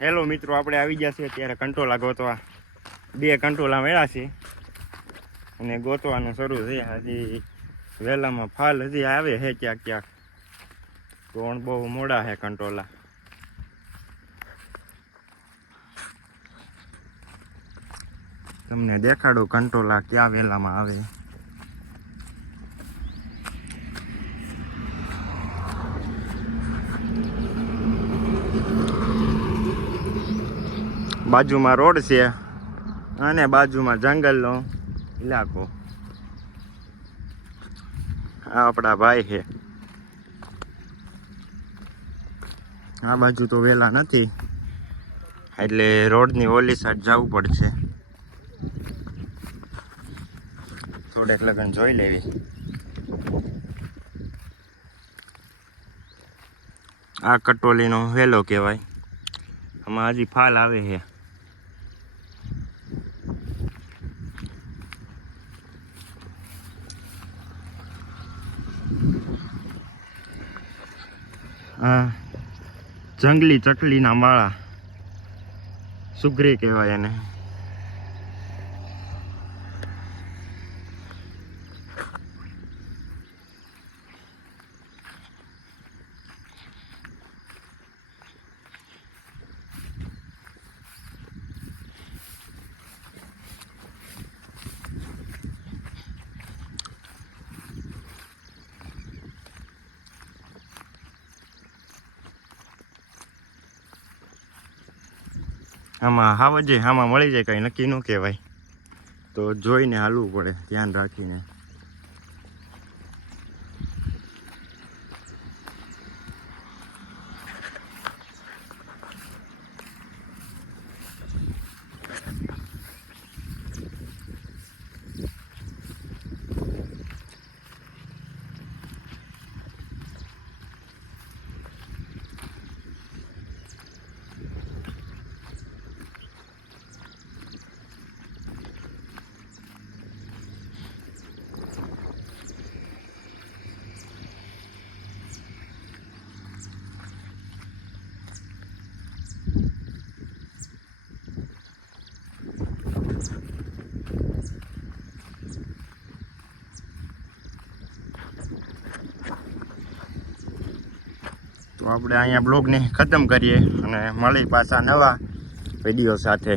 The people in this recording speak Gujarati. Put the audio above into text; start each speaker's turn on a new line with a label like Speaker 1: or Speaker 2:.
Speaker 1: હેલો મિત્રો, આપણે આવી ગયા છીએ ત્યારે કંટોલા ગોતવા. બે કંટોલા મળ્યા છે. અને ગોતવાનું શરૂ છે. હજી વહેલામાં ફાલ હજી આવે છે ક્યાંક ક્યાંક. કોણ બહુ મોડા છે કંટોલા. તમને દેખાડું કંટોલા ક્યાં વહેલામાં આવે. બાજુમાં રોડ છે અને બાજુમાં જંગલનો ઇલાકો. આપણા ભાઈ છે. આ બાજુ તો વેલા નથી. એટલે રોડની ઓલી સાઈડ જવું પડશે. થોડેક લગન જોઈ લેવી. આ કટોલીનો વેલો કહેવાય. આમાં હજી ફાલ આવે છે. આ જંગલી ચકલીના માળા. સુગ્રી કહેવાય એને. આમાં હાવજે, આમાં મળી જાય, કંઈ નક્કી ન કહેવાય. તો જોઈને હાલવું પડે, ધ્યાન રાખીને. તો આપણે અહીંયા બ્લોગને ખતમ કરીએ અને મળી પાછા નવા વીડિયો સાથે.